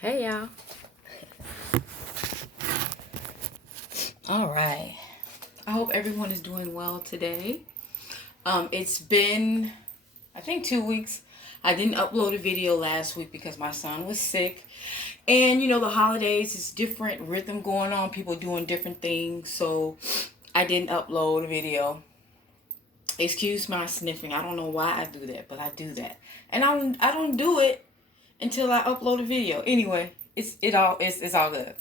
Hey y'all. All right. I hope everyone is doing well today. It's been, I think, 2 weeks. I didn't upload a video last week because my son was sick. And the holidays is different rhythm going on. People doing different things. So I didn't upload a video. Excuse my sniffing. I don't know why I do that, but I do that. And I don't do it until I upload a video. Anyway, it's all good.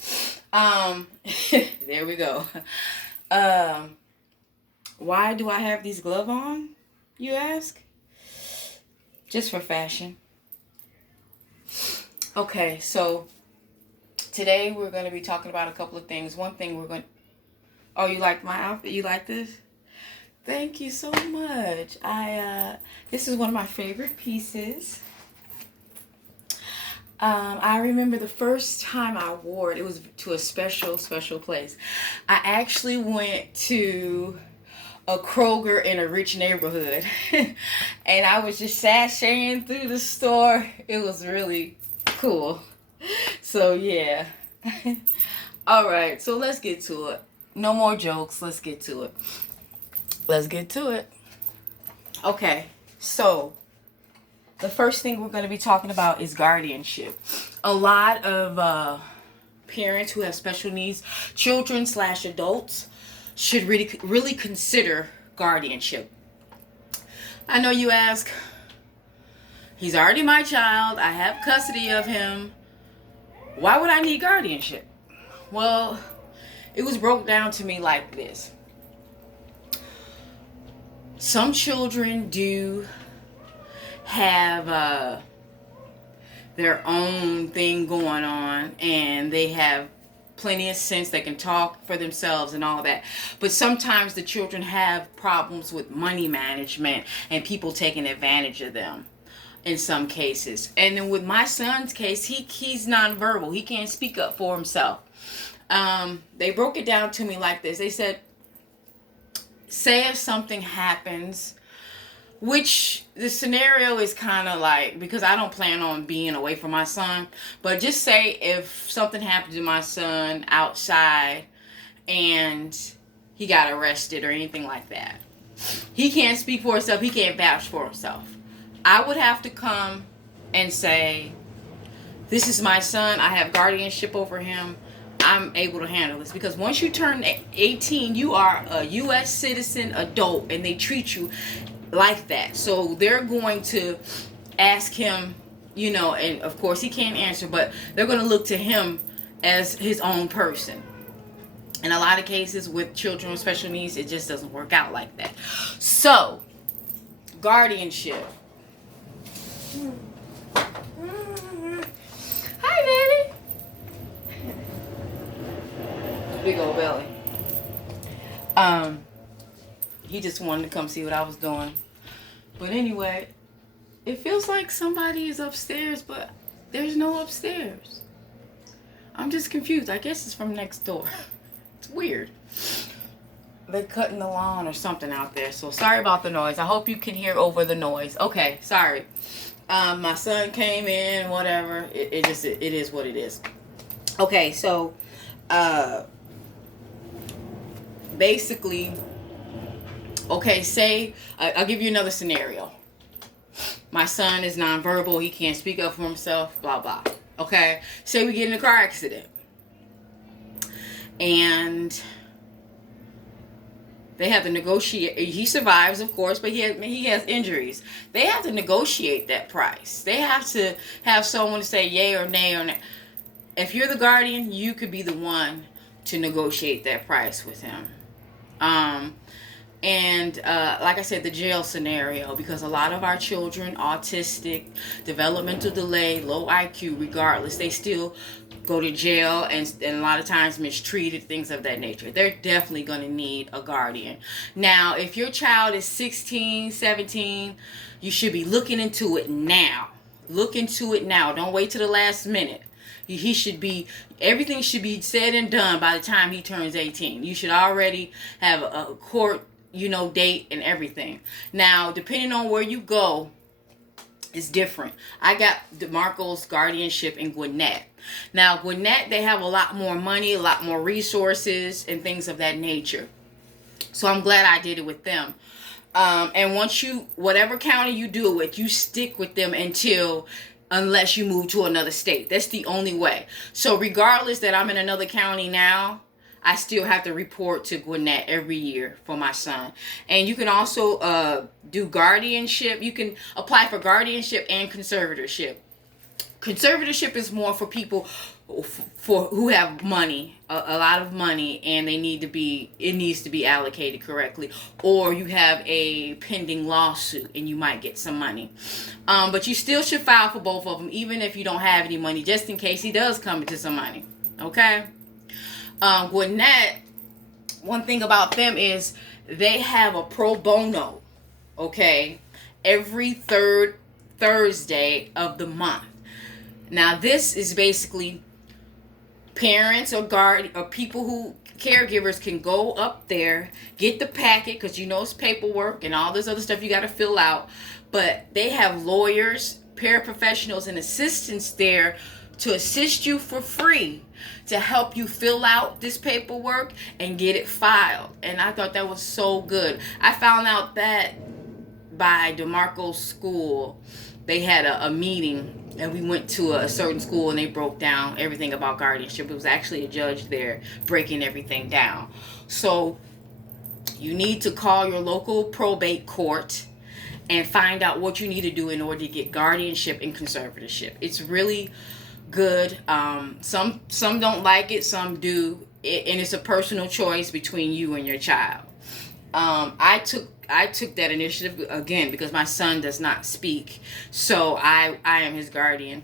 There we go. Why do I have these gloves on, you ask? Just for fashion. Okay, so today we're going to be talking about a couple of things. One thing oh, you like my outfit? You like this? Thank you so much. This is one of my favorite pieces. I remember the first time I wore it, it was to a special place. I actually went to a Kroger in a rich neighborhood. And I was just sashaying through the store. It was really cool. So, yeah. All right, so let's get to it. No more jokes. Let's get to it. Okay, so the first thing we're going to be talking about is guardianship. A lot of parents who have special needs, children/adults, should really consider guardianship. I know you ask, he's already my child. I have custody of him. Why would I need guardianship? Well, it was broke down to me like this. Some children do have their own thing going on, and they have plenty of sense. They can talk for themselves and all that. But sometimes the children have problems with money management and people taking advantage of them in some cases. And then with my son's case, he's nonverbal. He can't speak up for himself. They broke it down to me like this. They said, say if something happens, which the scenario is kind of like, because I don't plan on being away from my son, but just say if something happened to my son outside and he got arrested or anything like that. He can't speak for himself. He can't vouch for himself. I would have to come and say, this is my son. I have guardianship over him. I'm able to handle this. Because once you turn 18, you are a U.S. citizen adult, and they treat you like that. So they're going to ask him, and of course he can't answer, but they're going to look to him as his own person. In a lot of cases with children with special needs, it just doesn't work out like that. So, guardianship. Hi, baby. Big old belly. He just wanted to come see what I was doing. But anyway, it feels like somebody is upstairs, but there's no upstairs. I'm just confused. I guess it's from next door. It's weird. They're cutting the lawn or something out there. So sorry about the noise. I hope you can hear over the noise. Okay, sorry. My son came in, whatever. It is what it is. Okay, so basically, okay, say, I'll give you another scenario. My son is nonverbal. He can't speak up for himself, blah, blah. Okay? Say we get in a car accident. And they have to negotiate. He survives, of course, but he has injuries. They have to negotiate that price. They have to have someone to say yay or nay or nay. If you're the guardian, you could be the one to negotiate that price with him. Like I said, the jail scenario, because a lot of our children, autistic, developmental delay, low IQ, regardless, they still go to jail and a lot of times mistreated, things of that nature. They're definitely going to need a guardian. Now, if your child is 16, 17, you should be looking into it now. Look into it now. Don't wait till the last minute. Everything should be said and done by the time he turns 18. You should already have a court, date and everything. Now, depending on where you go, It's different. I got DeMarco's Guardianship in Gwinnett. Now, Gwinnett, they have a lot more money, a lot more resources, and things of that nature. So I'm glad I did it with them. And once you, whatever county you do it with, you stick with them unless you move to another state. That's the only way. So regardless that I'm in another county now, I still have to report to Gwinnett every year for my son. And you can also do guardianship. You can apply for guardianship and conservatorship. Conservatorship is more for people who have money, a lot of money, and it needs to be allocated correctly, or you have a pending lawsuit and you might get some money. But you still should file for both of them, even if you don't have any money, just in case he does come into some money. Okay. Gwinnett, one thing about them is they have a pro bono, okay, every third Thursday of the month. Now, this is basically parents or people who, caregivers, can go up there, get the packet, because it's paperwork and all this other stuff you got to fill out. But they have lawyers, paraprofessionals, and assistants there to assist you for free, to help you fill out this paperwork and get it filed. And I thought that was so good. I found out that by DeMarco's school, they had a meeting, and we went to a certain school, and they broke down everything about guardianship. It was actually a judge there breaking everything down. So you need to call your local probate court and find out what you need to do in order to get guardianship and conservatorship. It's really good. Some don't like it, some do, and it's a personal choice between you and your child. I took that initiative again because my son does not speak, so I am his guardian,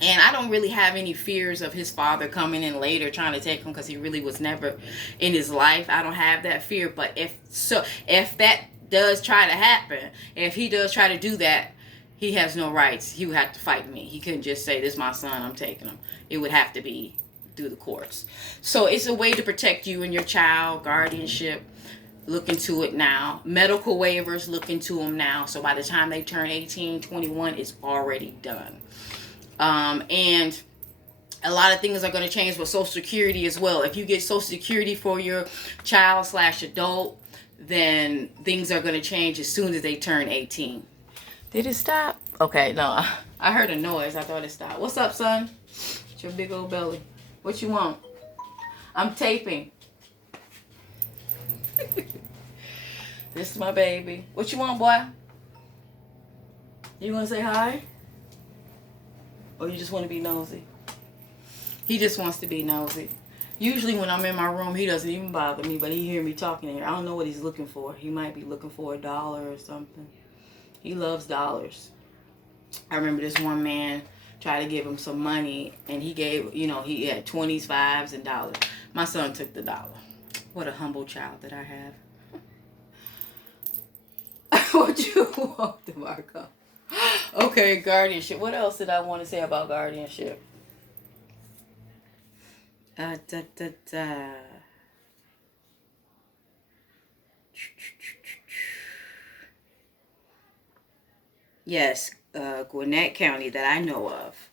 and I don't really have any fears of his father coming in later trying to take him, because he really was never in his life. I don't have that fear. But if that does try to happen, if he does try to do that, he has no rights. He would have to fight me. He couldn't just say, "This is my son, I'm taking him." It would have to be through the courts. So it's a way to protect you and your child. Guardianship, look into it now. Medical waivers, look into them now. So by the time they turn 18, 21, it's already done. And a lot of things are going to change with Social Security as well. If you get Social Security for your child/adult, then things are going to change as soon as they turn 18. Did it stop? Okay, no. I heard a noise. I thought it stopped. What's up, son? It's your big old belly. What you want? I'm taping. This is my baby. What you want, boy? You want to say hi? Or you just want to be nosy? He just wants to be nosy. Usually when I'm in my room, he doesn't even bother me, but he hear me talking in here. I don't know what he's looking for. He might be looking for $1 or something. He loves dollars. I remember this one man tried to give him some money, and he gave, he had 20s, 5s, and dollars. My son took the $1. What a humble child that I have. What you want, DeMarco? Okay, guardianship. What else did I want to say about guardianship? Yes, Gwinnett County that I know of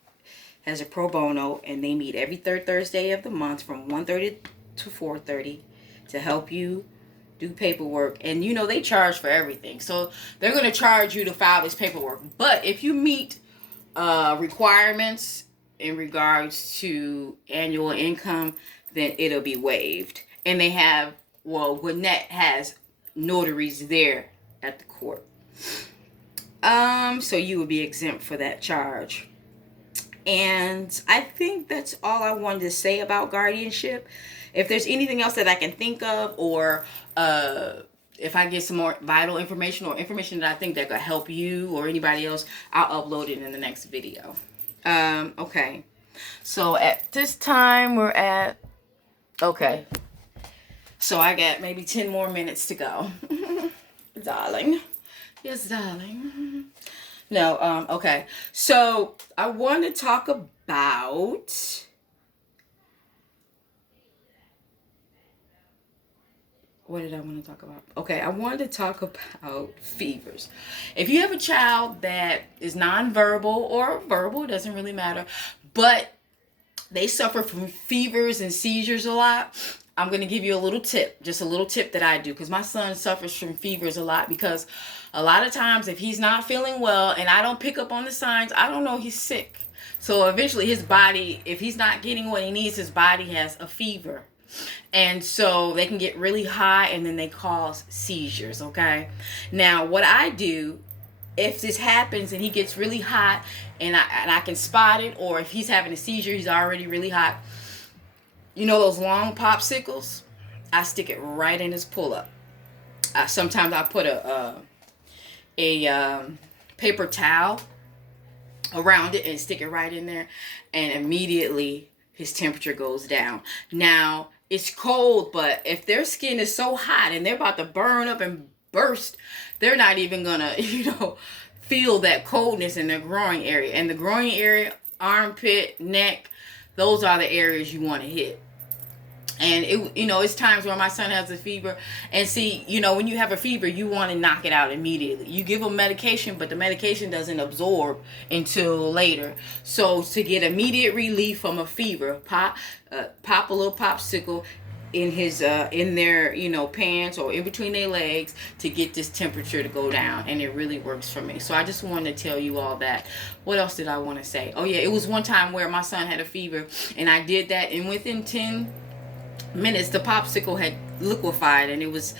has a pro bono, and they meet every third Thursday of the month from 1:30 to 4:30 to help you do paperwork. And they charge for everything, so they're going to charge you to file this paperwork. But if you meet requirements in regards to annual income, then it'll be waived. And they have, Gwinnett has notaries there at the court. So you will be exempt for that charge. And I think that's all I wanted to say about guardianship. If there's anything else that I can think of, or if I get some more vital information or information that I think that could help you or anybody else, I'll upload it in the next video. Okay. So at this time we're at, okay. So I got maybe 10 more minutes to go. Darling. Yes, darling. No, okay. So I want to talk about what did I want to talk about? Okay, I wanted to talk about fevers. If you have a child that is nonverbal or verbal, it doesn't really matter, but they suffer from fevers and seizures a lot, I'm going to give you a little tip, just a little tip that I do, because my son suffers from fevers a lot, because a lot of times if he's not feeling well and I don't pick up on the signs, I don't know he's sick. So eventually his body, if he's not getting what he needs, his body has a fever. And so they can get really high and then they cause seizures, okay? Now, what I do, if this happens and he gets really hot and I can spot it, or if he's having a seizure, he's already really hot, you know those long popsicles? I stick it right in his pull-up. Sometimes I put a paper towel around it and stick it right in there, and immediately his temperature goes down. Now, it's cold, but if their skin is so hot and they're about to burn up and burst, they're not even gonna, feel that coldness in their groin area. And the groin area, armpit, neck, those are the areas you want to hit. And it's times where my son has a fever, and see, when you have a fever, you want to knock it out immediately. You give him medication, but the medication doesn't absorb until later. So to get immediate relief from a fever, pop a little popsicle in his in their pants or in between their legs to get this temperature to go down, and it really works for me. So I just wanted to tell you all that. What else did I want to say? Oh yeah, it was one time where my son had a fever, and I did that, and within 10 minutes the popsicle had liquefied and it was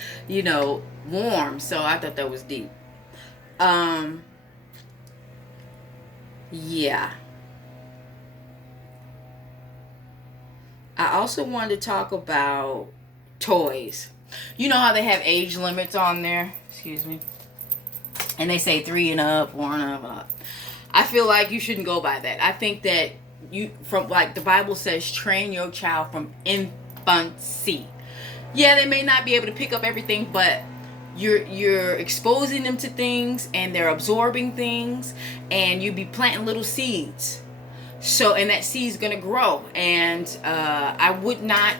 warm. So I thought that was deep. Yeah, I also wanted to talk about toys. You know how they have age limits on there, excuse me, and they say 3 and up, 4 and up. I feel like you shouldn't go by that. I think that the Bible says, train your child from infancy. Yeah, they may not be able to pick up everything, but you're exposing them to things and they're absorbing things, and you be planting little seeds. So, and that seed's gonna grow. And I would not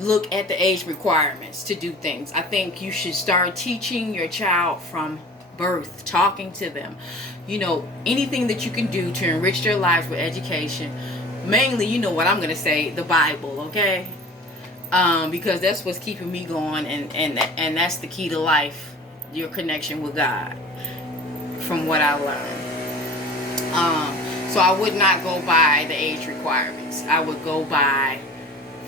look at the age requirements to do things. I think you should start teaching your child from birth, talking to them. Anything that you can do to enrich their lives with education. Mainly, what I'm gonna say, the Bible, okay? Because that's what's keeping me going, and that's the key to life, your connection with God, from what I learned. So I would not go by the age requirements. I would go by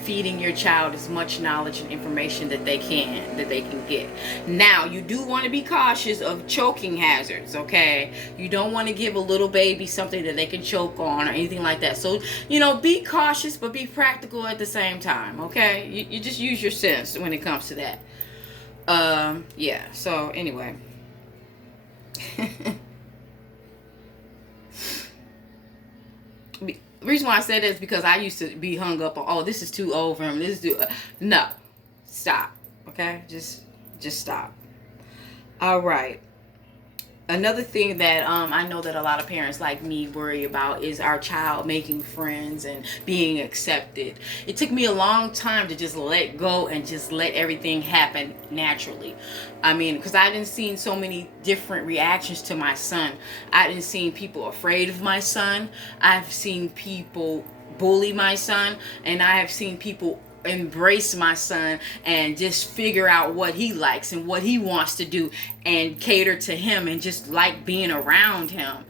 feeding your child as much knowledge and information that they can get. Now, you do want to be cautious of choking hazards, okay? You don't want to give a little baby something that they can choke on or anything like that. So, be cautious, but be practical at the same time, okay? You just use your sense when it comes to that. Yeah, so anyway. The reason why I said that is because I used to be hung up on, this is too old for him. This is too... No. Stop. Okay? Just stop. All right. Another thing that I know that a lot of parents like me worry about is our child making friends and being accepted. It took me a long time to just let go and just let everything happen naturally. I mean, because I didn't see so many different reactions to my son. I didn't see people afraid of my son. I've seen people bully my son, and I have seen people embrace my son and just figure out what he likes and what he wants to do and cater to him and just like being around him,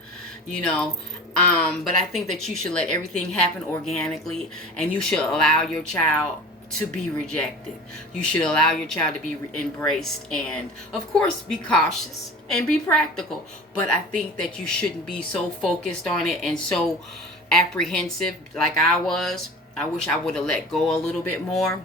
but I think that you should let everything happen organically, and you should allow your child to be rejected. You should allow your child to be embraced, and of course be cautious and be practical, but I think that you shouldn't be so focused on it and so apprehensive like I was. I wish I would have let go a little bit more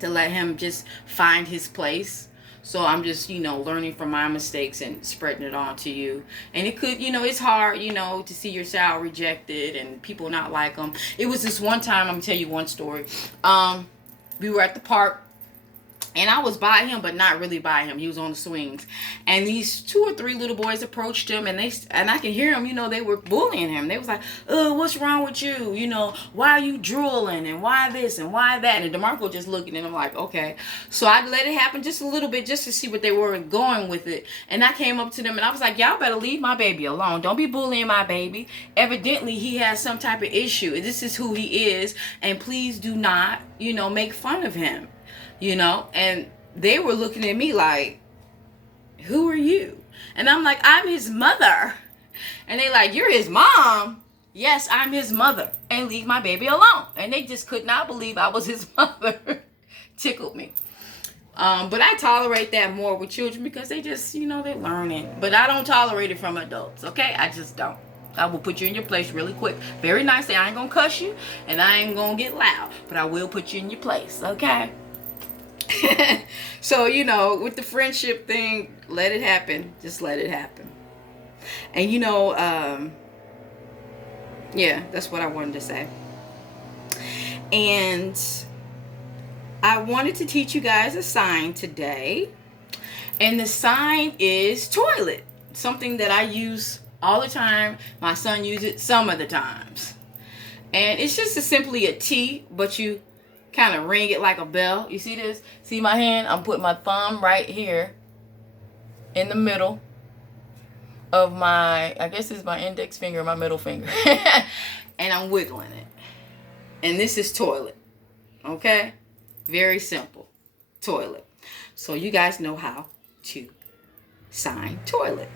to let him just find his place. So I'm just, learning from my mistakes and spreading it on to you. And it could, it's hard, to see your child rejected and people not like them. It was this one time, I'm going to tell you one story. We were at the park, And I was by him, but not really by him. He was on the swings. And these 2 or 3 little boys approached him, and I can hear them, they were bullying him. They was like, what's wrong with you? Why are you drooling? And why this and why that? And DeMarco just looking at him like, okay. So I let it happen just a little bit just to see what they were going with it. And I came up to them, and I was like, y'all better leave my baby alone. Don't be bullying my baby. Evidently, he has some type of issue. This is who he is. And please do not, make fun of him. And they were looking at me like, who are you? And I'm like, I'm his mother. And they like, you're his mom? Yes, I'm his mother. And leave my baby alone. And they just could not believe I was his mother. Tickled me. But I tolerate that more with children because they just, they're learning. But I don't tolerate it from adults, okay? I just don't. I will put you in your place really quick. Very nicely. I ain't going to cuss you. And I ain't going to get loud. But I will put you in your place, okay? So, with the friendship thing, let it happen. Just let it happen. And, yeah, that's what I wanted to say. And I wanted to teach you guys a sign today. And the sign is toilet. Something that I use all the time. My son uses it some of the times. And it's just simply a T, but you kind of ring it like a bell. You see this? See my hand? I'm putting my thumb right here in the middle of my, I guess it's my index finger, my middle finger. And I'm wiggling it. And this is toilet. Okay? Very simple. Toilet. So you guys know how to sign toilet.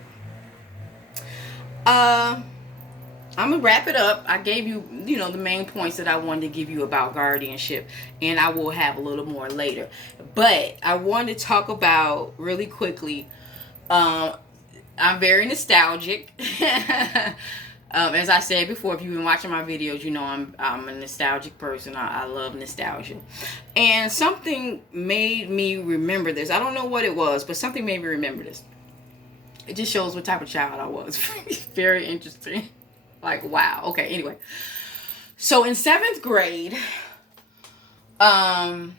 I'm going to wrap it up. I gave you, the main points that I wanted to give you about guardianship. And I will have a little more later. But I wanted to talk about, really quickly, I'm very nostalgic. As I said before, if you've been watching my videos, I'm a nostalgic person. I love nostalgia. And something made me remember this. I don't know what it was, but something made me remember this. It just shows what type of child I was. Very interesting. Like, wow. Okay, anyway. So in 7th grade, I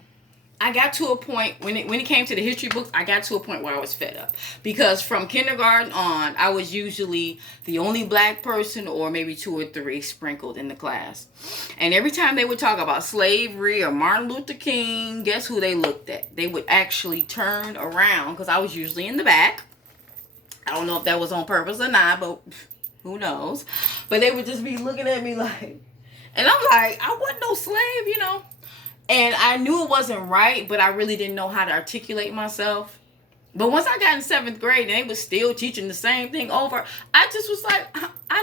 got to a point, when it came to the history books, I got to a point where I was fed up. Because from kindergarten on, I was usually the only black person or maybe 2 or 3 sprinkled in the class. And every time they would talk about slavery or Martin Luther King, guess who they looked at? They would actually turn around because I was usually in the back. I don't know if that was on purpose or not, but who knows? But they would just be looking at me like, and I'm like, I wasn't no slave, And I knew it wasn't right, but I really didn't know how to articulate myself. But once I got in 7th grade and they were still teaching the same thing over, I just was like, I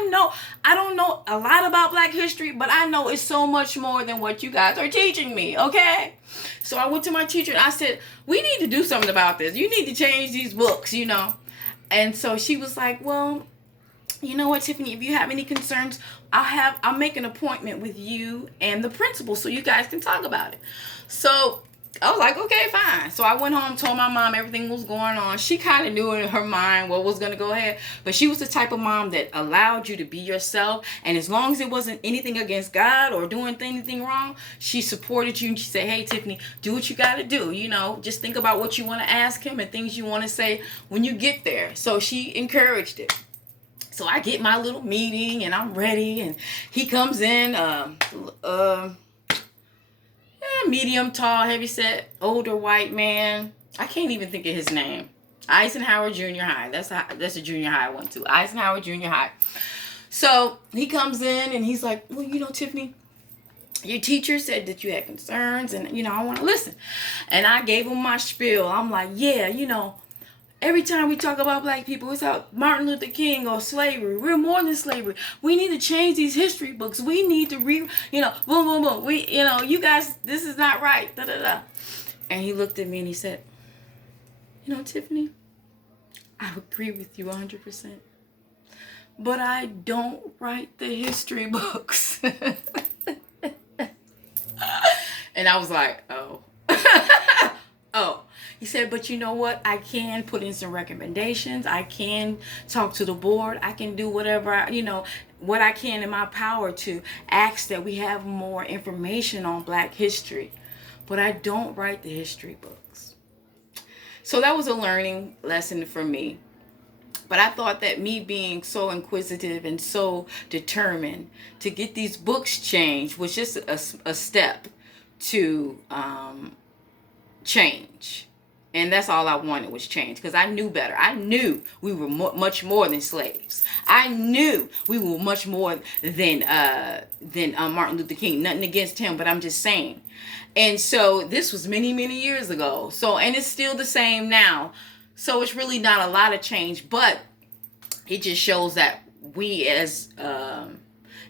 don't know a lot about Black history, but I know it's so much more than what you guys are teaching me, okay? So I went to my teacher and I said, we need to do something about this. You need to change these books, And so she was like, well, you know what, Tiffany, if you have any concerns, I'll make an appointment with you and the principal so you guys can talk about it. So I was like, okay, fine. So I went home, told my mom everything was going on. She kind of knew in her mind what was going to go ahead. But she was the type of mom that allowed you to be yourself. And as long as it wasn't anything against God or doing anything wrong, she supported you. And she said, hey, Tiffany, do what you got to do. Just think about what you want to ask him and things you want to say when you get there. So she encouraged it. So I get my little meeting and I'm ready. And he comes in, medium, tall, heavyset, older white man. I can't even think of his name. Eisenhower Junior High. That's the junior high I went to. Eisenhower Junior High. So he comes in and he's like, well, Tiffany, your teacher said that you had concerns and, I want to listen. And I gave him my spiel. I'm like, yeah, every time we talk about Black people, it's about Martin Luther King or slavery. We're more than slavery. We need to change these history books. We need to boom, boom, boom. We, you guys, this is not right. Da, da, da. And he looked at me and he said, Tiffany, I agree with you 100%. But I don't write the history books. And I was like, oh. Oh. He said, but you know what? I can put in some recommendations. I can talk to the board. I can do whatever, what I can in my power to ask that we have more information on Black history. But I don't write the history books. So that was a learning lesson for me. But I thought that me being so inquisitive and so determined to get these books changed was just a step to change. And that's all I wanted was change, because I knew better. I knew we were much more than slaves. I knew we were much more than Martin Luther King. Nothing against him, but I'm just saying. And so this was many, many years ago. So, and it's still the same now. So it's really not a lot of change, but it just shows that we as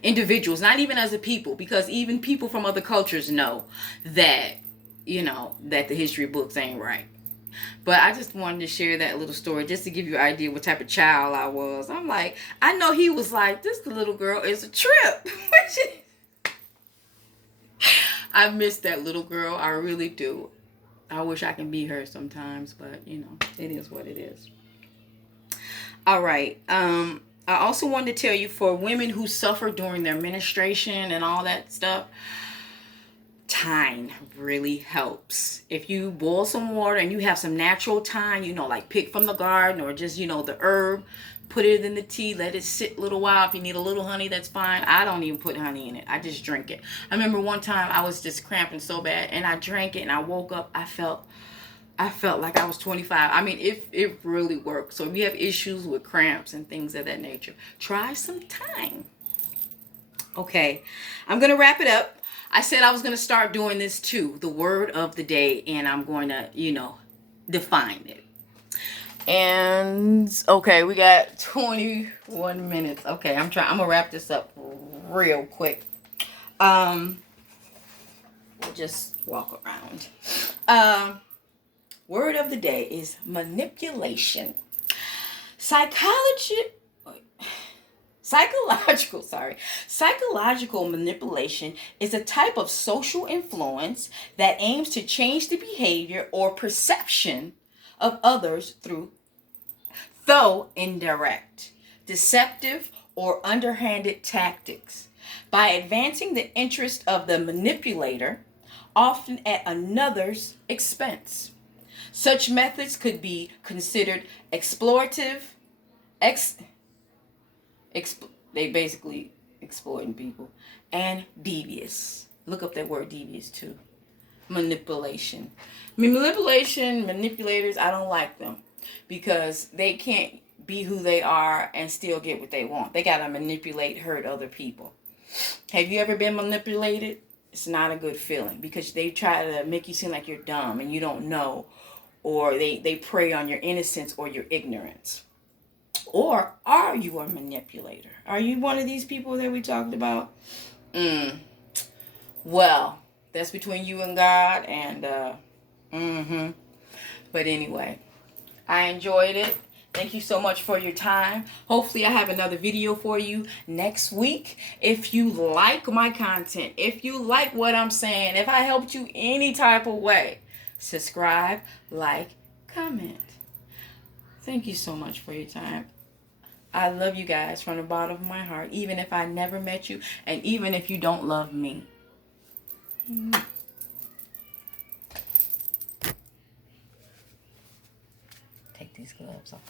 individuals, not even as a people, because even people from other cultures know that, that the history books ain't right. But I just wanted to share that little story just to give you an idea what type of child I was. I'm like, I know he was like, this little girl is a trip. I miss that little girl. I really do. I wish I can be her sometimes, but it is what it is. All right. I also wanted to tell you, for women who suffer during their menstruation and all that stuff, thyme really helps. If you boil some water and you have some natural thyme, like pick from the garden, or just, the herb, put it in the tea, let it sit a little while. If you need a little honey, that's fine. I don't even put honey in it. I just drink it. I remember one time I was just cramping so bad, and I drank it, and I woke up. I felt like I was 25. I mean, it really works. So if you have issues with cramps and things of that nature, try some thyme. Okay, I'm going to wrap it up. I said I was going to start doing this too, the word of the day, and I'm going to, define it. And okay, we got 21 minutes. Okay, I'm going to wrap this up real quick. We'll just walk around. Word of the day is manipulation. Psychological manipulation is a type of social influence that aims to change the behavior or perception of others though indirect, deceptive, or underhanded tactics, by advancing the interest of the manipulator, often at another's expense. Such methods could be considered exploitative. They basically exploiting people, and devious. Look up that word devious too. Manipulation. Manipulators, I don't like them, because they can't be who they are and still get what they want. They gotta manipulate, hurt other people. Have you ever been manipulated? It's not a good feeling, because they try to make you seem like you're dumb and you don't know, or they prey on your innocence or your ignorance. Or are you a manipulator? Are you one of these people that we talked about? Well, that's between you and God, and But anyway, I enjoyed it. Thank you so much for your time. Hopefully I have another video for you next week. If you like my content, if you like what I'm saying, if I helped you any type of way, subscribe, like, comment. Thank you so much for your time. I love you guys from the bottom of my heart, even if I never met you, and even if you don't love me. Take these gloves off.